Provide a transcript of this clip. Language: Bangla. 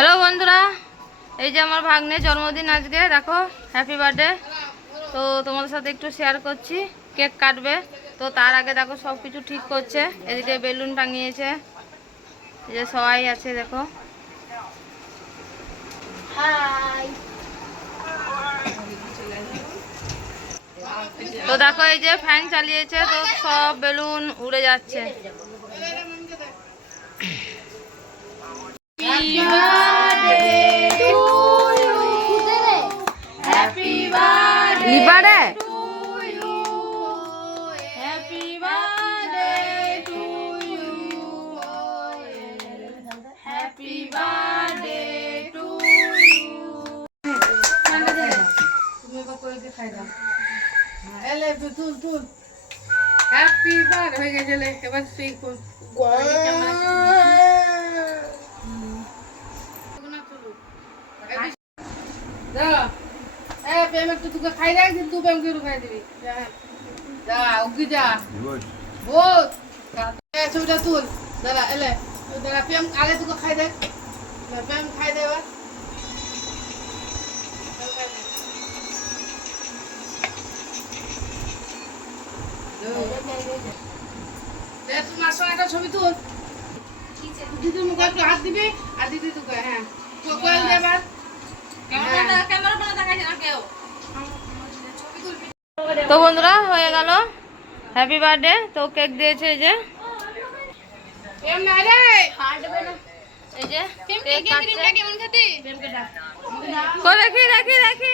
হ্যালো বন্ধুরা, এই যে আমার ভাগ্নের জন্মদিন আজকে, দেখো হ্যাপি বার্থডে তো তোমাদের সাথে একটু শেয়ার করছি কেক কাটবে। তো তার আগে দেখো সব কিছু ঠিক করছে। এদিকে বেলুন টাঙিয়েছে যে সবাই আছে, দেখো। তো দেখো, এই যে ফ্যান চালিয়েছে, তো সব বেলুন উড়ে যাচ্ছে। Birthday to you happy birthday এলে তুল তুল হ্যাপি বার হয়ে গেছে লে, এবার সেই প্রেম একটু তোকে খাই দেয়, কিন্তু তুই প্রেমকে একটু খাই দিবি। যা, উগি যা। এ, ছবিটা তুল। দাঁড়া, এলে। দাঁড়া, প্রেম আগে তোকে খাই দেয়। প্রেম খাই দে এবার। প্রেম খাই দে। দে, তুই মার সঙ্গে একটা ছবি তুল। দিদির মুখে একটু হাত দিবি তো বন্ধুরা হয়ে গেল। হ্যাপি বার্থডে তো কেক দিয়েছে এই যে। দেখি দেখি দেখি।